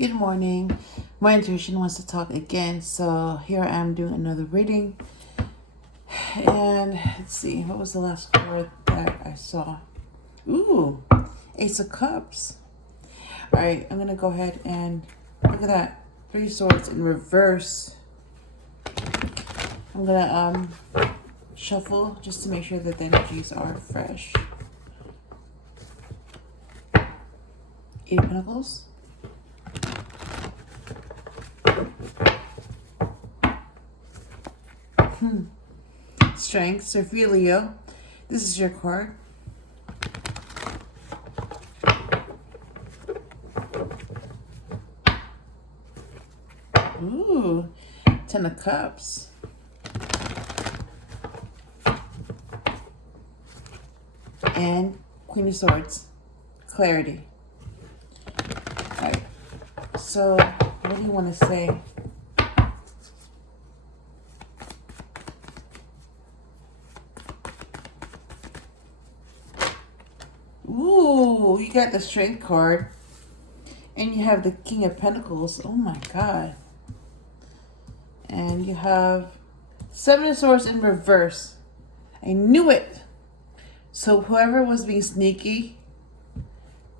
Good morning. My intuition wants to talk again, so here I am doing another reading. And let's see, what was the last card that I saw? Ooh, Ace of Cups. All right, I'm gonna go ahead and look at that. 3 swords in reverse. I'm gonna shuffle just to make sure that the energies are fresh. 8 of Pentacles. Strength. So for you, Leo, this is your card. Ooh, 10 of Cups. And Queen of Swords. Clarity. All right. So what do you want to say? Ooh, you got the Strength card. And you have the King of Pentacles. Oh my God. And you have 7 of Swords in reverse. I knew it. So whoever was being sneaky,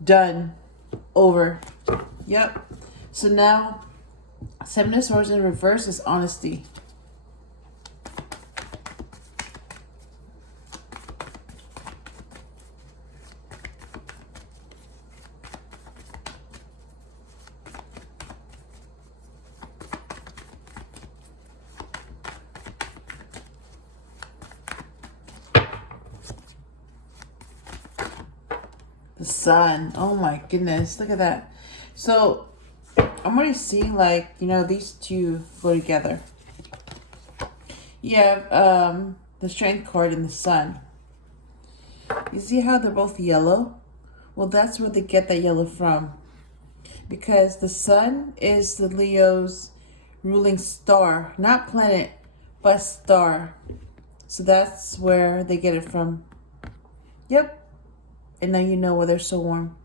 done. Over. Yep. So now, 7 of Swords in reverse is honesty. The Sun. Oh my goodness. Look at that. So I'm already seeing, like, you know, these two go together. You have the Strength card and the Sun. You see how they're both yellow? Well, that's where they get that yellow from. Because the Sun is the Leo's ruling star. Not planet, but star. So that's where they get it from. Yep. And now you know why they're so warm.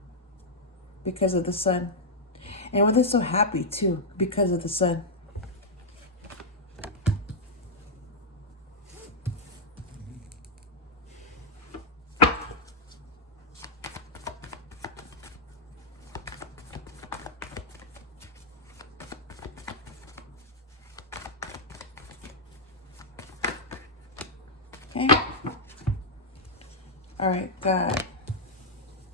Because of the Sun. And why they're so happy too. Because of the Sun. Okay. All right, got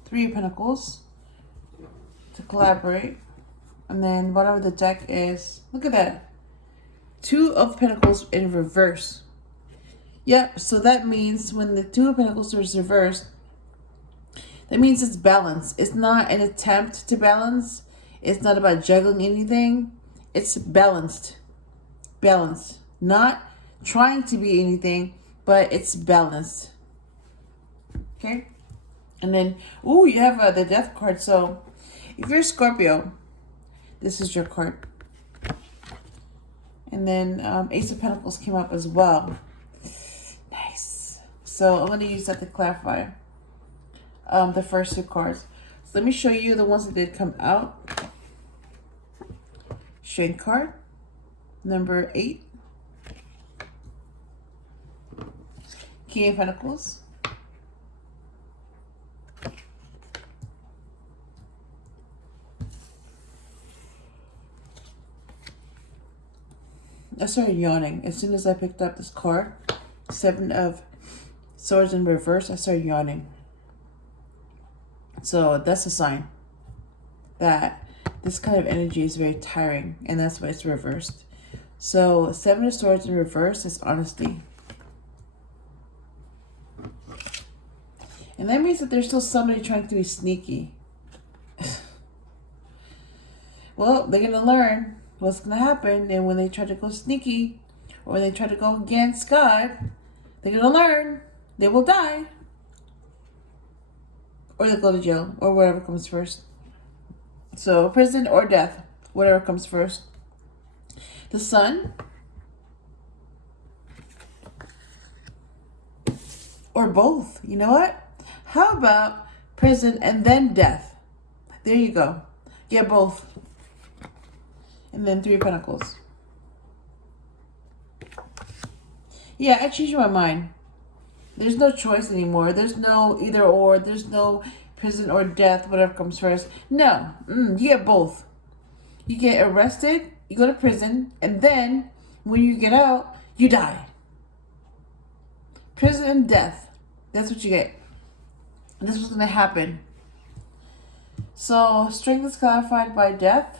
3 of Pentacles to collaborate. And then bottom of the deck is, look at that, 2 of Pentacles in reverse. Yep, so that means when the 2 of Pentacles is reversed, that means it's balanced. It's not an attempt to balance. It's not about juggling anything. It's balanced. Balanced. Not trying to be anything, but it's balanced. Okay? And then, ooh, you have the Death card. So if you're a Scorpio, this is your card. And then Ace of Pentacles came up as well. Nice. So I'm going to use that to clarify the first 2 cards. So let me show you the ones that did come out. Strength card, number 8. King of Pentacles. I started yawning as soon as I picked up this card. 7 of Swords in reverse. I started yawning. So that's a sign that this kind of energy is very tiring, and that's why it's reversed. So 7 of Swords in reverse is honesty. And that means that there's still somebody trying to be sneaky. Well, they're going to learn what's going to happen. And when they try to go sneaky, or when they try to go against God, they're going to learn. They will die. Or they'll go to jail, or whatever comes first. So prison or death, whatever comes first. The Sun. Or both. You know what? How about prison and then death? There you go. Get both. And then 3 of Pentacles. Yeah, I changed my mind. There's no choice anymore. There's no either or. There's no prison or death, whatever comes first. No, you get both. You get arrested, you go to prison, and then when you get out, you die. Prison and death. That's what you get. This was going to happen. So, strength is clarified by death.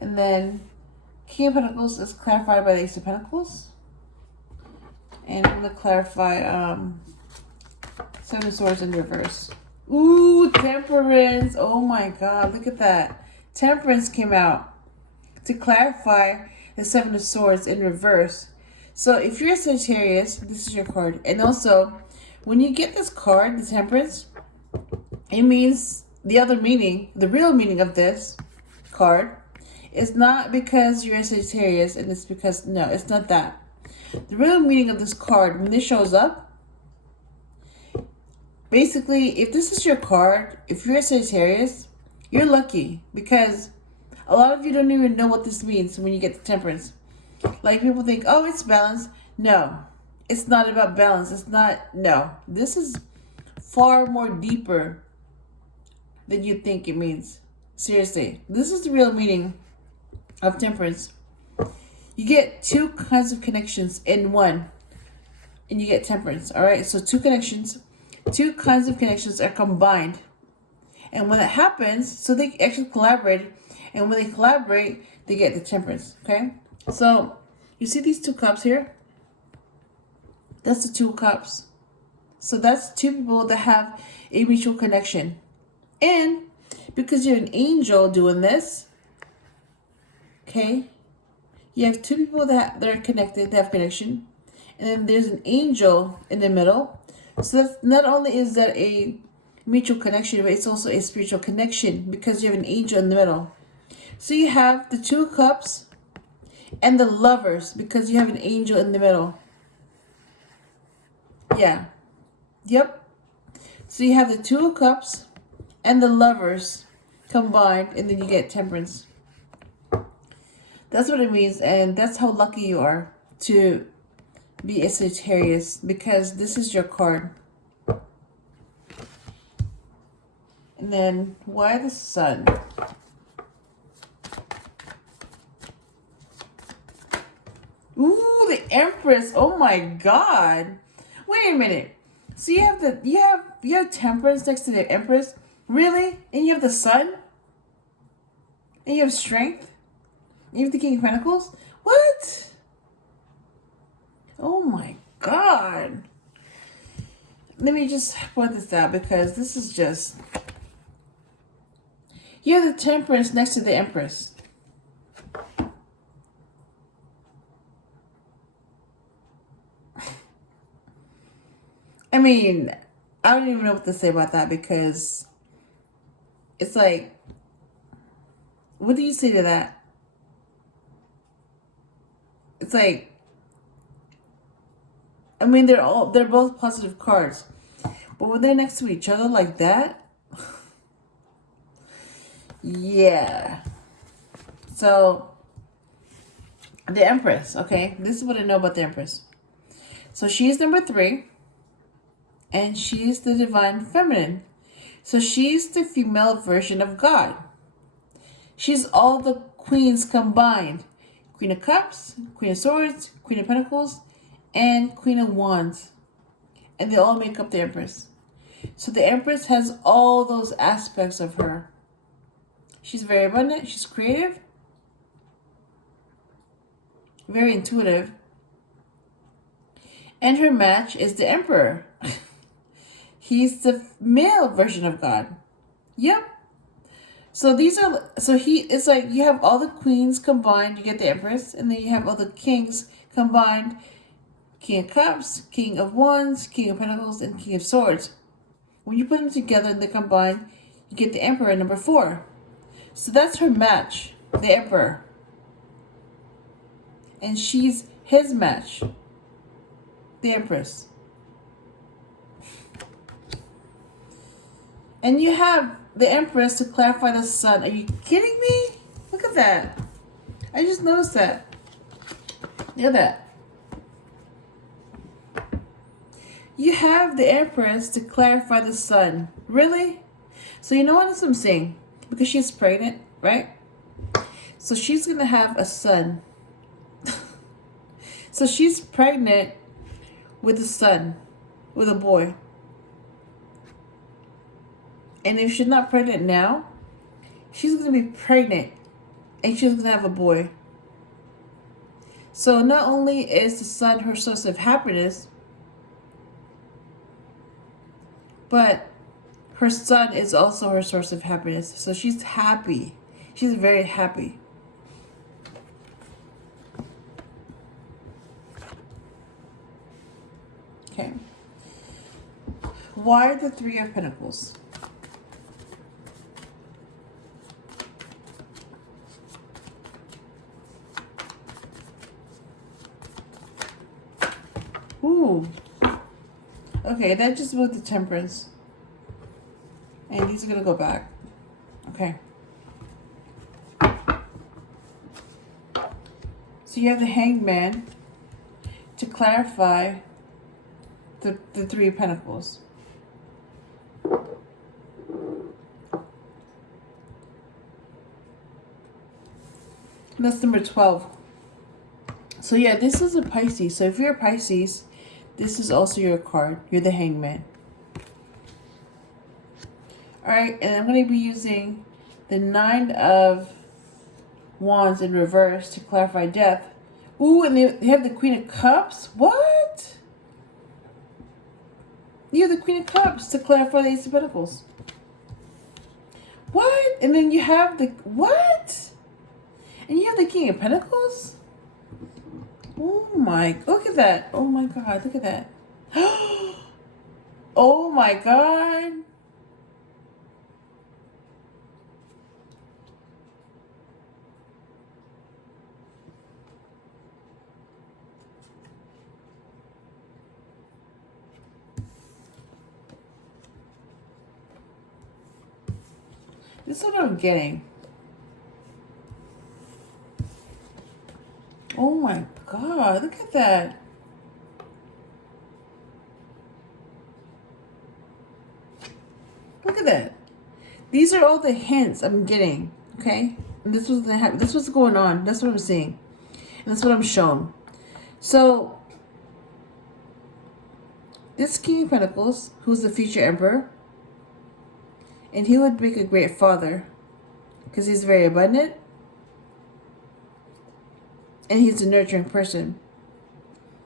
And then King of Pentacles is clarified by the Ace of Pentacles. And I'm going to clarify Seven of Swords in reverse. Ooh, Temperance. Oh my God, look at that. Temperance came out to clarify the Seven of Swords in reverse. So if you're a Sagittarius, this is your card. And also, when you get this card, the Temperance, it means the other meaning, the real meaning of this card is not because you're a Sagittarius and it's because, no, it's not that. The real meaning of this card, when this shows up, basically, if this is your card, if you're a Sagittarius, you're lucky because a lot of you don't even know what this means when you get the Temperance. Like people think, oh, it's balance. No, it's not about balance. It's not, no. This is far more deeper than you think it means. Seriously, this is the real meaning of Temperance. You get 2 kinds of connections in one, and you get Temperance. All right, so 2 connections, 2 kinds of connections are combined, and when that happens, so they actually collaborate, and when they collaborate, they get the Temperance. Okay, so you see these 2 cups here? That's the 2 cups. So that's 2 people that have a mutual connection, and because you're an angel doing this, okay. You have 2 people that are connected, that have connection. And then there's an angel in the middle. So that's, not only is that a mutual connection, but it's also a spiritual connection because you have an angel in the middle. So you have the 2 cups and the lovers because you have an angel in the middle. Yeah. Yep. So you have the 2 cups and the lovers combined, and then you get Temperance. That's what it means, and that's how lucky you are to be a Sagittarius because this is your card. And then, why the Sun? Ooh, the Empress. Oh my God. Wait a minute. So you have Temperance next to the Empress? Really? And you have the Sun? And you have Strength? You have the King of Pentacles? What? Oh my God. Let me just point this out because this is just... You have the Temperance next to the Empress. I mean, I don't even know what to say about that because it's like, what do you say to that? It's like, I mean, they're both positive cards, but when they're next to each other like that, yeah. So the Empress, okay, this is what I know about the Empress. So she's number 3, and she's the divine feminine. So she's the female version of God. She's all the queens combined. Queen of Cups, Queen of Swords, Queen of Pentacles, and Queen of Wands. And they all make up the Empress. So the Empress has all those aspects of her. She's very abundant, she's creative, very intuitive. And her match is the Emperor. He's the male version of God. Yep. So it's like you have all the queens combined, you get the Empress, and then you have all the kings combined, King of Cups, King of Wands, King of Pentacles, and King of Swords. When you put them together and they combine, you get the Emperor, number 4. So that's her match, the Emperor. And she's his match, the Empress. And you have the Empress to clarify the Sun. Are you kidding me? Look at at that. I just noticed that. Look at that. You have the Empress to clarify the Sun. Really? So you know what I'm saying? Because she's pregnant, right? So she's going to have a son. So she's pregnant with a son, with a boy. And if she's not pregnant now, she's going to be pregnant and she's going to have a boy. So not only is the sun her source of happiness, but her son is also her source of happiness. So she's happy. She's very happy. Okay. Why the Three of Pentacles? Ooh. Okay, that just moved the Temperance. And these are going to go back. Okay. So you have the Hanged Man to clarify the Three of Pentacles. That's number 12. So yeah, this is a Pisces. So if you're a Pisces, this is also your card. You're the Hanged Man. Alright, and I'm going to be using the Nine of Wands in reverse to clarify death. Ooh, and they have the Queen of Cups? What? You have the Queen of Cups to clarify the Ace of Pentacles. What? And then you have the... What? And you have the King of Pentacles? Oh my... Look at that. Oh my God. Look at that. Oh my God. This is what I'm getting. Oh my God, look at that. Look at that. These are all the hints I'm getting, okay? And this was going on. That's what I'm seeing. And that's what I'm shown. So, this King of Pentacles, who's the future Emperor, and he would make a great father because he's very abundant and he's a nurturing person.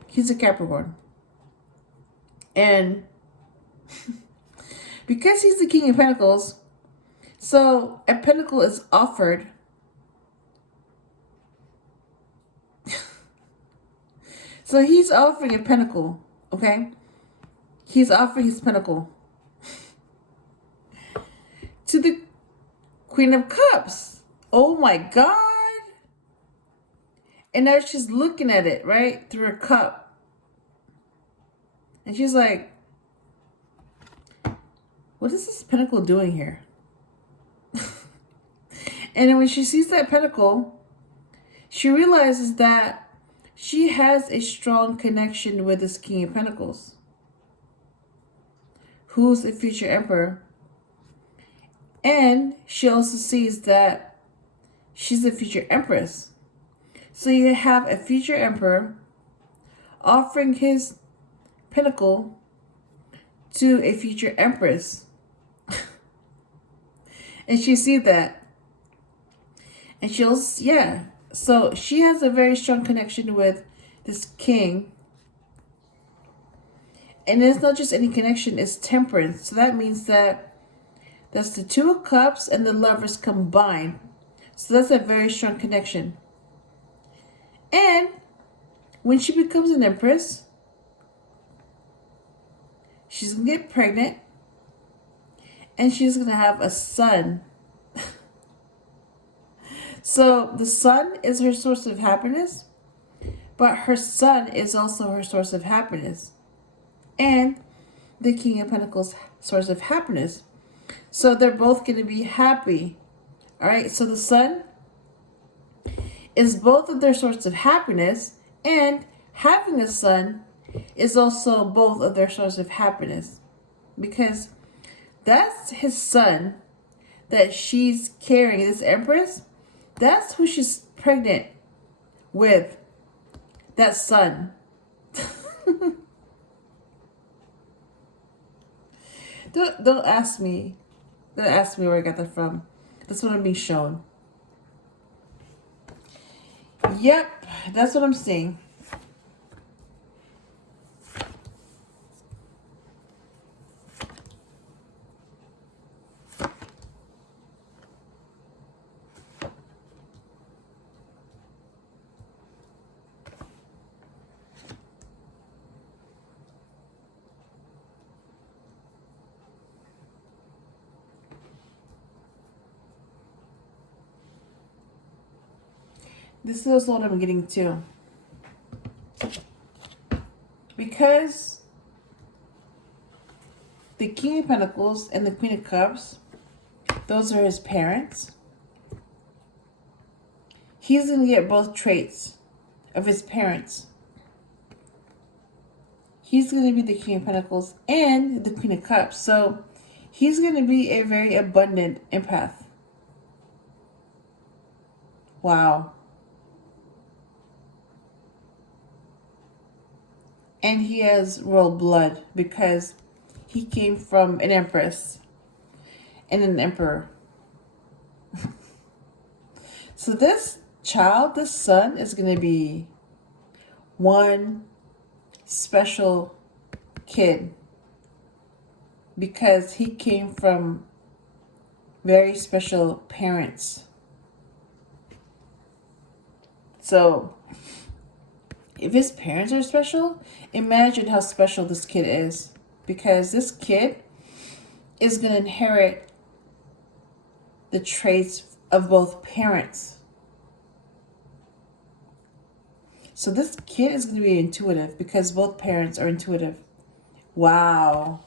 He's a Capricorn. And because he's the King of Pentacles, so a pentacle is offered. So he's offering a pentacle, okay? He's offering his pentacle to the Queen of Cups. Oh my God. And now she's looking at it, right? Through her cup. And she's like, what is this pentacle doing here? And then when she sees that pentacle, she realizes that she has a strong connection with this King of Pentacles, who's a future Emperor. And she also sees that she's a future Empress. So you have a future Emperor offering his pentacle to a future Empress. And she sees that. And so she has a very strong connection with this king. And it's not just any connection, it's temperance. So that means that that's the Two of Cups and the Lovers combined. So that's a very strong connection. And when she becomes an Empress, she's going to get pregnant. And she's going to have a son. So the sun is her source of happiness. But her son is also her source of happiness. And the King of Pentacles' source of happiness. So they're both going to be happy. All right. So the sun is both of their source of happiness, and having a son is also both of their source of happiness, because that's his son that she's carrying, this Empress. That's who she's pregnant with, that son. Don't ask me. Don't ask me where I got that from. That's what I'm being shown. Yep, that's what I'm seeing. This is also what I'm getting to. Because the King of Pentacles and the Queen of Cups, those are his parents. He's going to get both traits of his parents. He's going to be the King of Pentacles and the Queen of Cups. So he's going to be a very abundant empath. Wow. And he has royal blood because he came from an empress and an emperor. So this child, this son, is going to be one special kid because he came from very special parents. So if his parents are special, imagine how special this kid is. Because this kid is going to inherit the traits of both parents. So this kid is going to be intuitive because both parents are intuitive. Wow.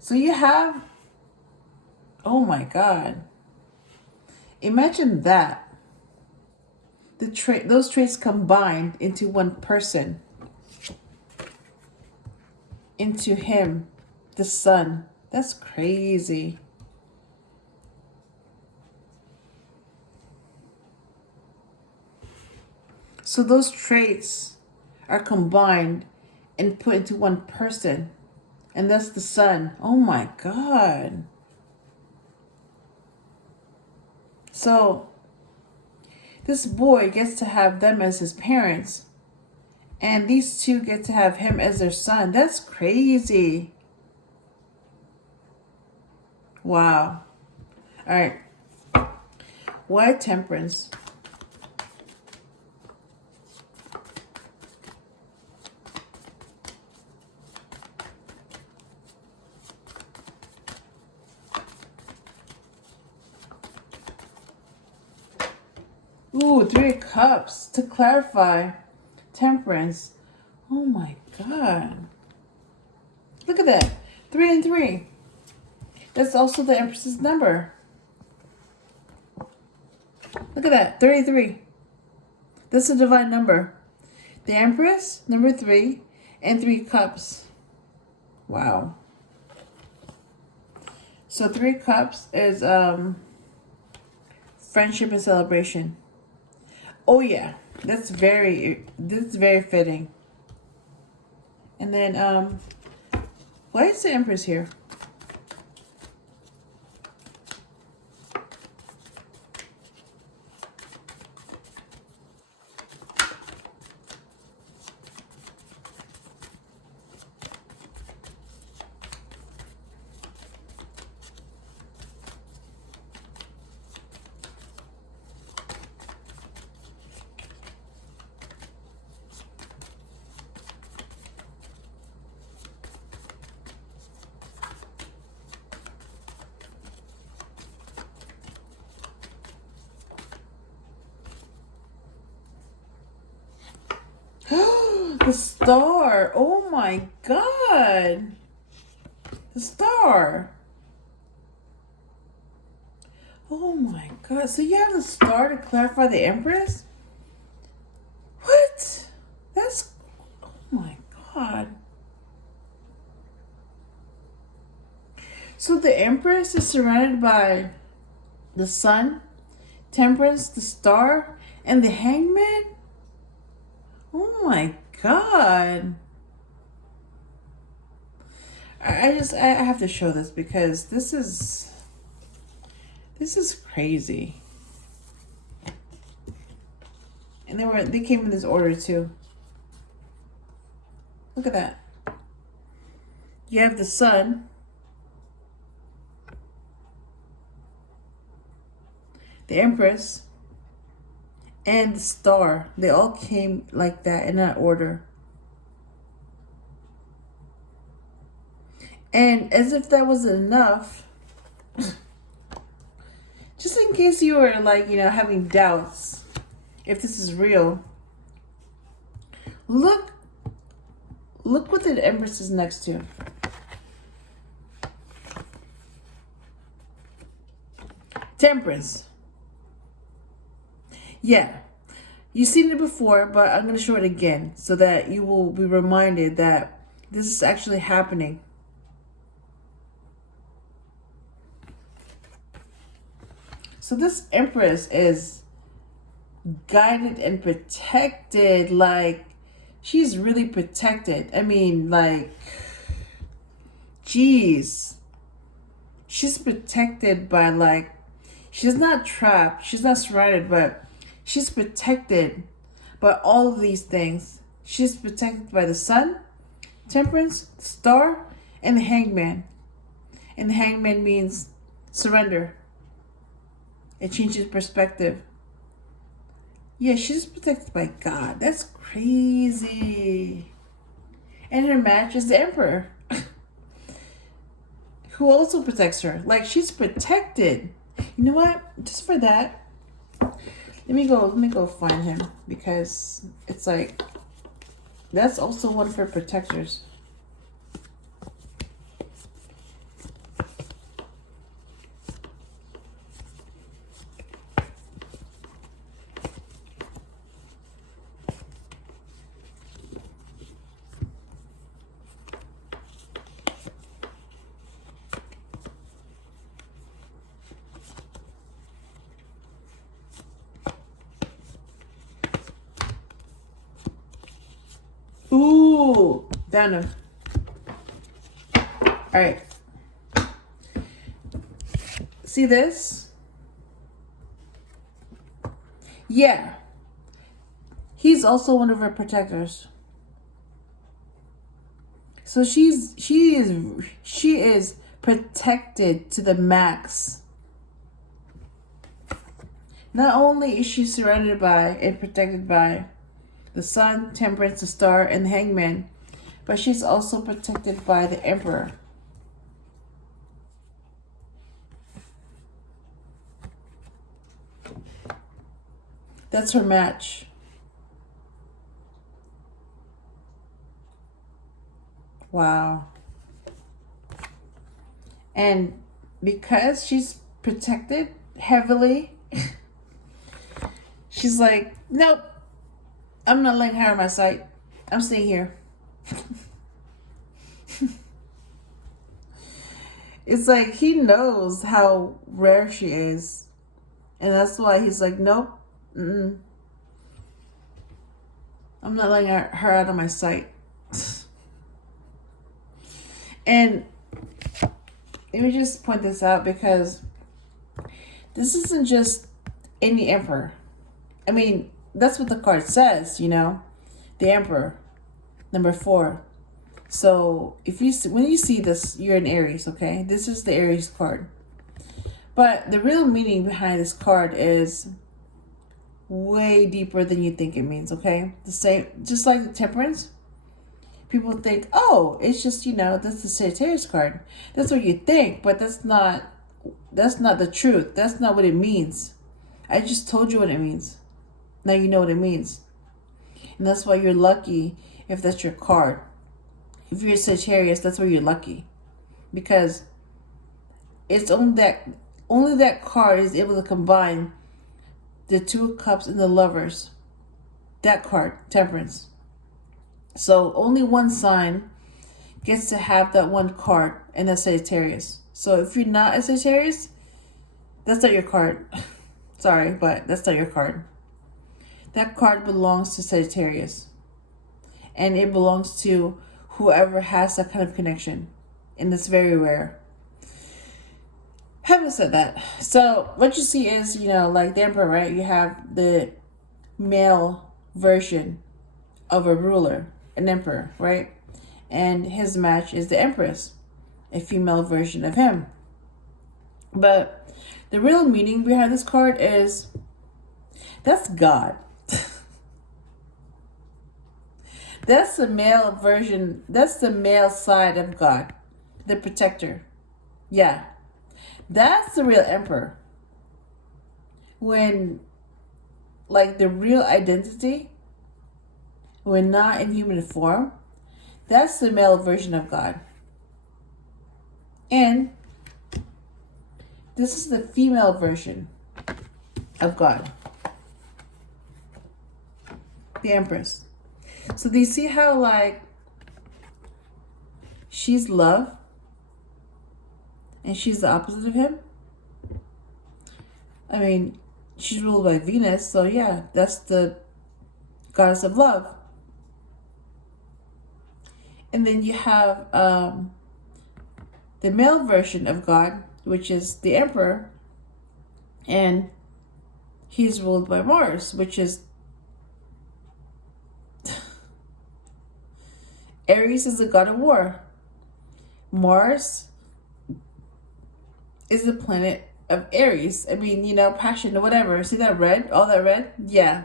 So you have, oh my God. Imagine that. Those traits combined into one person, into him, the son. That's crazy. So those traits are combined and put into one person, and that's the son. Oh my God. So this boy gets to have them as his parents, and these two get to have him as their son. That's crazy. Wow. All right. Why Temperance? Ooh, 3 of Cups. To clarify, Temperance. Oh my God. Look at that. 3 and 3. That's also the Empress's number. Look at that. 33. That's a divine number. The Empress, number 3, and 3 Cups. Wow. So 3 Cups is friendship and celebration. Oh yeah, that's very fitting. And then why is the Empress here? The Star. Oh my God. The Star. Oh my God. So you have the star to clarify the Empress? What? That's, oh my God. So the Empress is surrounded by the Sun, Temperance, the Star, and the Hangman? Oh my God. I have to show this because this is crazy. And they came in this order too. Look at that. You have the Sun, the Empress, and the Star. They all came like that in that order. And as if that wasn't enough, just in case you were like, having doubts if this is real, look what the Empress is next to. Temperance. Yeah, you've seen it before, but I'm going to show it again so that you will be reminded that this is actually happening. So this Empress is guided and protected. Like, she's really protected. I mean, like, geez. She's protected by, like, she's not trapped. She's not surrounded, but she's protected by all of these things. She's protected by the Sun, Temperance, Star, and the Hangman. And the Hangman means surrender. It changes perspective. Yeah, she's protected by God. That's crazy. And her match is the Emperor, who also protects her. Like, she's protected. You know what? Just for that, let me go find him, because it's like, that's also one of her protectors. Ooh, down him. All right. See this? Yeah. He's also one of her protectors. So she is protected to the max. Not only is she surrounded by and protected by the Sun, Temperance, the Star, and the Hangman, but she's also protected by the Emperor. That's her match. Wow. And because she's protected heavily, she's like, nope, I'm not letting her out of my sight. I'm staying here. It's like he knows how rare she is. And that's why he's like, nope. I'm not letting her out of my sight. And let me just point this out, because this isn't just any Emperor. I mean, that's what the card says, the Emperor, number 4. So when you see this, you're in Aries, okay? This is the Aries card. But the real meaning behind this card is way deeper than you think it means, okay? The same, just like the Temperance. People think, oh, it's just, that's the Sagittarius card. That's what you think, but that's not the truth. That's not what it means. I just told you what it means. Now you know what it means. And that's why you're lucky if that's your card. If you're a Sagittarius, that's why you're lucky. Because it's only that only that card is able to combine the Two of Cups and the Lovers. That card, Temperance. So only one sign gets to have that one card, and that's Sagittarius. So if you're not a Sagittarius, that's not your card. Sorry, but that's not your card. That card belongs to Sagittarius. And it belongs to whoever has that kind of connection. And it's very rare. Having said that, so what you see is, like the Emperor, right? You have the male version of a ruler, an emperor, right? And his match is the Empress, a female version of him. But the real meaning behind this card is, that's God. That's the male version. That's the male side of God, the protector. Yeah, that's the real emperor. When, like, the real identity, when not in human form, that's the male version of God. And this is the female version of God, the Empress. So do you see how, like, she's love and she's the opposite of him? I mean, she's ruled by Venus, so yeah, that's the goddess of love. And then you have the male version of God, which is the Emperor, and he's ruled by Mars, which is Aries is the god of war. Mars is the planet of Aries. I mean, passion or whatever. See that red? All that red? Yeah.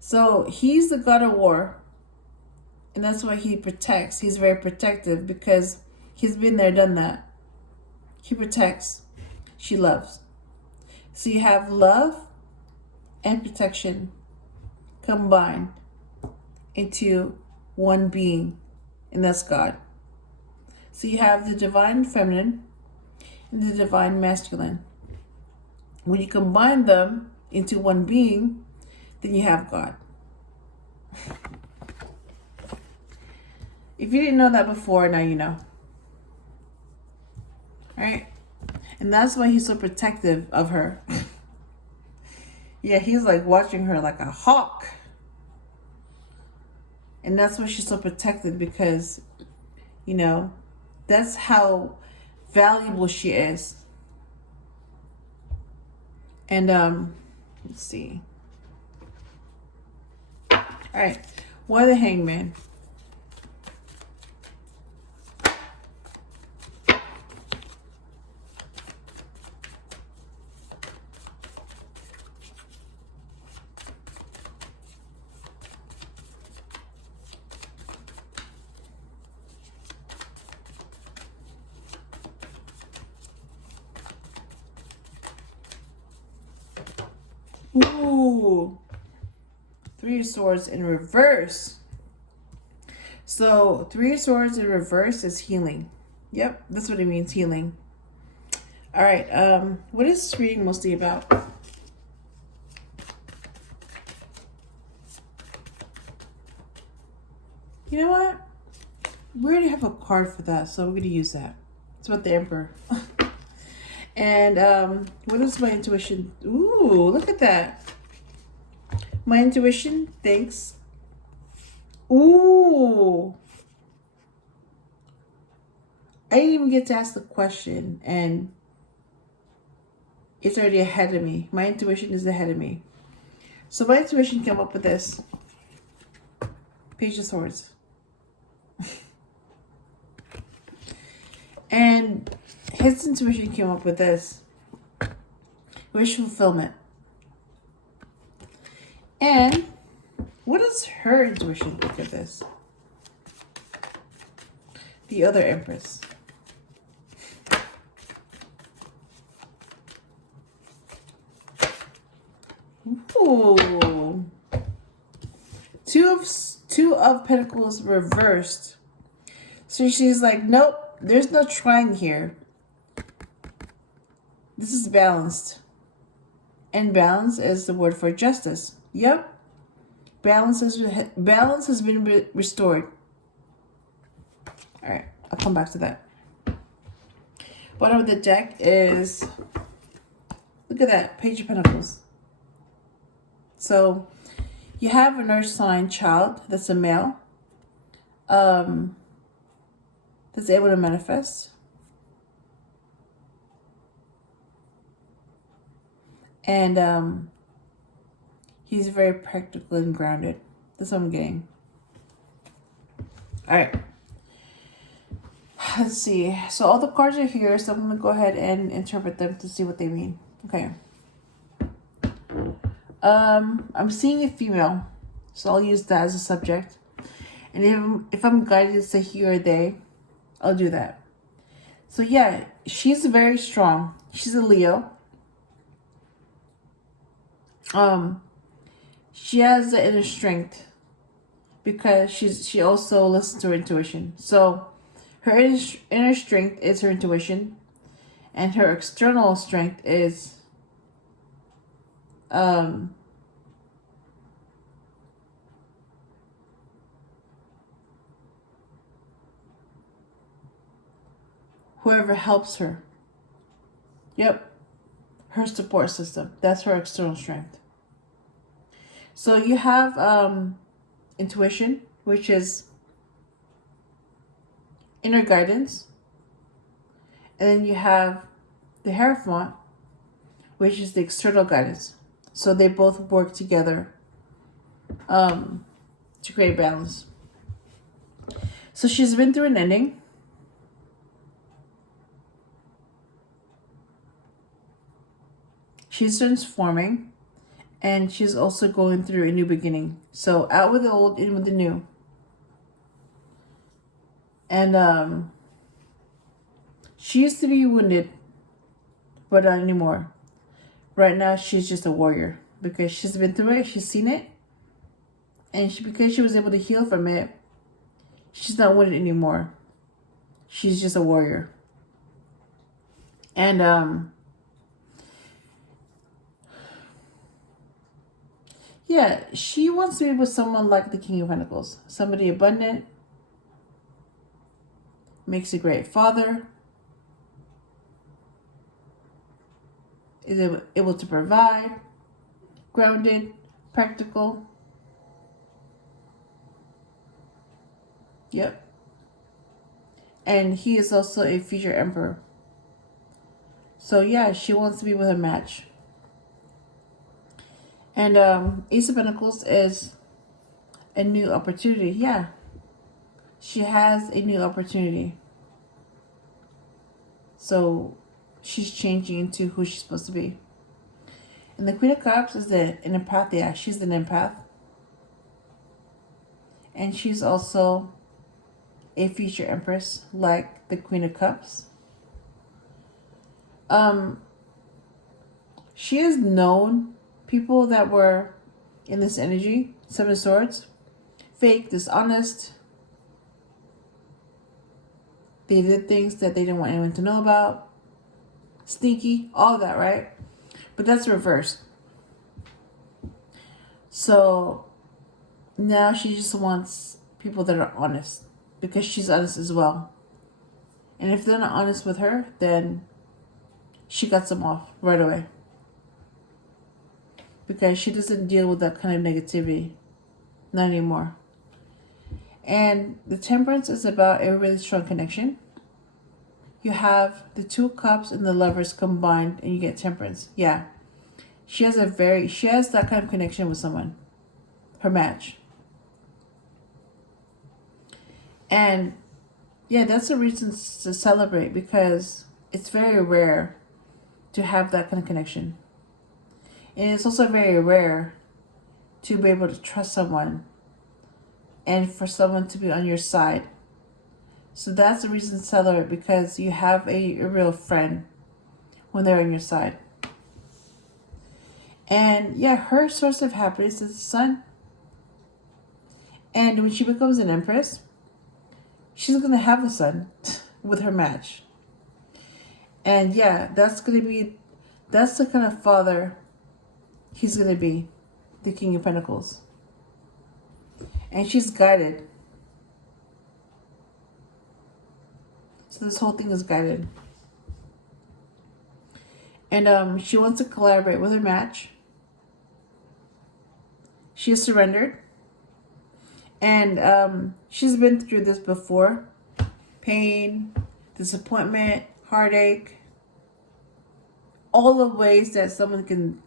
So he's the god of war. And that's why he protects. He's very protective because he's been there, done that. He protects. She loves. So you have love and protection combined into one being, and that's God. So you have the divine feminine and the divine masculine. When you combine them into one being, then you have God. If you didn't know that before, now you know. Right? And that's why he's so protective of her. Yeah, he's like watching her like a hawk. And that's why she's so protected, because, that's how valuable she is. And, let's see. All right. Why the Hangman? Ooh, Three of Swords in reverse. So Three of Swords in reverse is healing. Yep, that's what it means, healing. All right, what is this reading mostly about? You know what? We already have a card for that, so we're going to use that. It's about the Emperor. And what is my intuition? Ooh, look at that. My intuition thinks. Ooh. I didn't even get to ask the question, and it's already ahead of me. My intuition is ahead of me. So my intuition came up with this. Page of Swords. And his intuition came up with this. Wish fulfillment. And what does her intuition think of this? The other Empress. Ooh. Two of Pentacles reversed. So she's like, nope, there's no trying here. this is balanced. And balance is the word for justice. Yep. Balance has been restored. All right, I'll come back to that. Bottom of the deck is, look at that, Page of Pentacles. So you have an earth sign child that's a male, that's able to manifest. And he's very practical and grounded. That's what I'm getting. All right. Let's see. So all the cards are here, so I'm going to go ahead and interpret them to see what they mean. Okay. I'm seeing a female, so I'll use that as a subject. And if I'm guided to say he or they, I'll do that. So yeah, she's very strong. She's a Leo. She has the inner strength because she also listens to her intuition. So her inner strength is her intuition, and her external strength is whoever helps her. Yep. Her support system. That's her external strength. So you have intuition, which is inner guidance. And then you have the Hierophant, which is the external guidance. So they both work together to create balance. So she's been through an ending. She's transforming. And she's also going through a new beginning. So out with the old, in with the new. And she used to be wounded, but not anymore. Right now, she's just a warrior. Because she's been through it, she's seen it. And because she was able to heal from it, she's not wounded anymore. She's just a warrior. And yeah, she wants to be with someone like the King of Pentacles. Somebody abundant, makes a great father, is able to provide, grounded, practical. Yep. And he is also a future emperor. So yeah, she wants to be with a match. And Ace of Pentacles is a new opportunity. Yeah. She has a new opportunity. So she's changing into who she's supposed to be. And the Queen of Cups is an empath. Yeah, she's an empath. And she's also a future empress like the Queen of Cups. She has known people that were in this energy. Seven of Swords. Fake, dishonest. They did things that they didn't want anyone to know about. Sneaky, all of that, right? But that's reversed. So now she just wants people that are honest. Because she's honest as well. And if they're not honest with her, then she cuts them off right away. Because she doesn't deal with that kind of negativity. Not anymore. And the Temperance is about a really strong connection. You have the Two of Cups and the Lovers combined and you get Temperance. Yeah. She has that kind of connection with someone. Her match. And yeah, that's a reason to celebrate because it's very rare to have that kind of connection. And it's also very rare to be able to trust someone and for someone to be on your side. So that's the reason to celebrate because you have a real friend when they're on your side. And yeah, her source of happiness is the sun. And when she becomes an empress, she's going to have a son with her match. And yeah, that's going to be That's the kind of father he's going to be, the King of Pentacles. And she's guided. So this whole thing is guided. And she wants to collaborate with her match. She has surrendered. And she's been through this before. Pain, disappointment, heartache. All the ways that someone can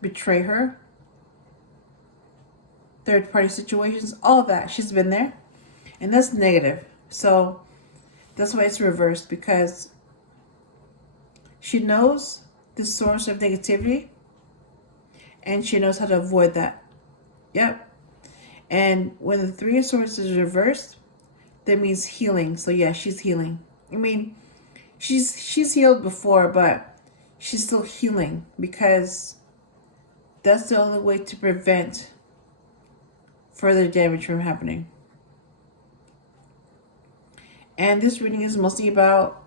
betray her. Third party situations, all that. She's been there. And that's negative. So that's why it's reversed, because she knows the source of negativity and she knows how to avoid that. Yep. And when the Three of Swords is reversed, that means healing. So yeah, she's healing. I mean, she's healed before, but she's still healing, because that's the only way to prevent further damage from happening. And this reading is mostly about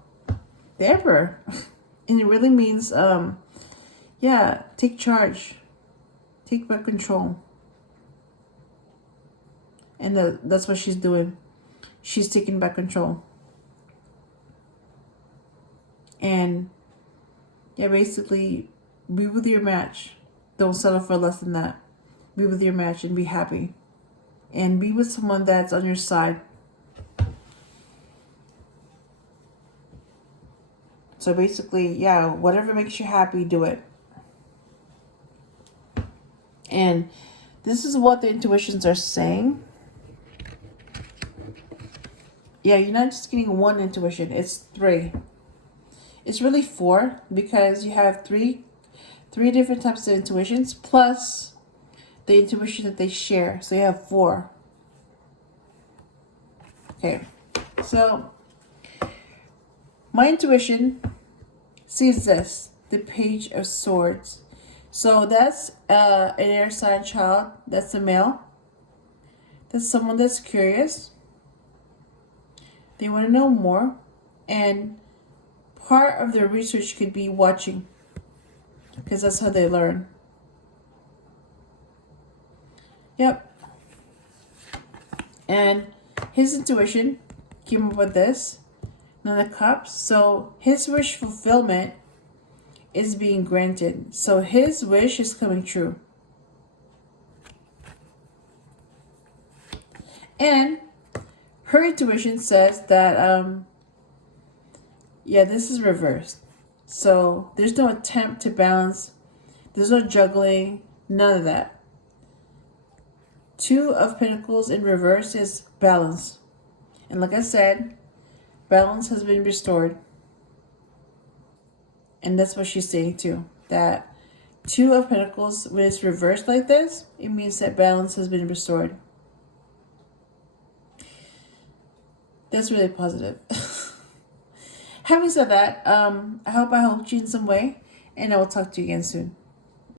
the Emperor. And it really means, yeah, take charge. Take back control. And that's what she's doing. She's taking back control. And, yeah, basically, be with your match. Don't settle for less than that. Be with your match and be happy. And be with someone that's on your side. So basically, yeah, whatever makes you happy, do it. And this is what the intuitions are saying. Yeah, you're not just getting one intuition. It's 3. It's really 4, because you have three different types of intuitions, plus the intuition that they share. So you have 4. Okay. So my intuition sees this, the Page of Swords. So that's an air sign child. That's a male. That's someone that's curious. They want to know more. And part of their research could be watching, because that's how they learn. Yep. And his intuition came up with this. Nine of Cups. So his wish fulfillment is being granted. So his wish is coming true. And her intuition says that, yeah, this is reversed. So there's no attempt to balance. There's no juggling. None of that. 2 of Pentacles in reverse is balance. And like I said, balance has been restored. And that's what she's saying too. That 2 of Pentacles, when it's reversed like this, it means that balance has been restored. That's really positive. Having said that, I hope I helped you in some way. And I will talk to you again soon.